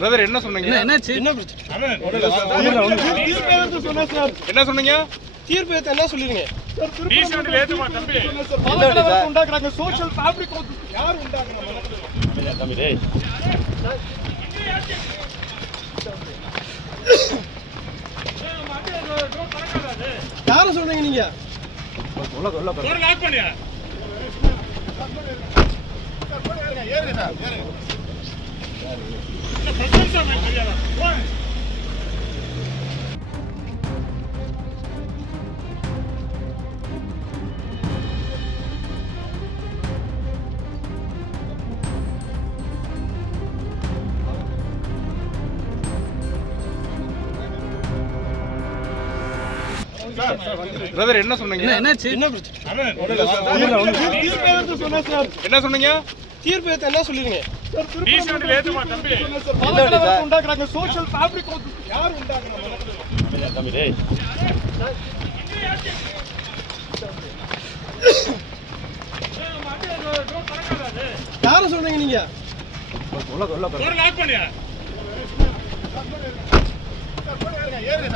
Brother என்ன சொன்னீங்க? என்னாச்சு? என்ன சொன்னீங்க? தீர்ப்பு என்ன சொல்லிருங்க? உண்டாக்குறாங்க சோஷியல் ஃபேப்ரிக் யார் உண்டாக்குறாங்க? யார சொல்றீங்க நீங்க? பிரதர் என்ன சொன்னீங்க? என்னாச்சு? என்ன சொன்னீங்க? தீர்ப்பு என்ன சொல்லிருங்க? உண்டாக்குறாங்க சோஷியல் ஃபேப்ரிக் யார் உண்டாக்குறாங்க? யார சொல்றீங்க நீங்க? ஏறுங்க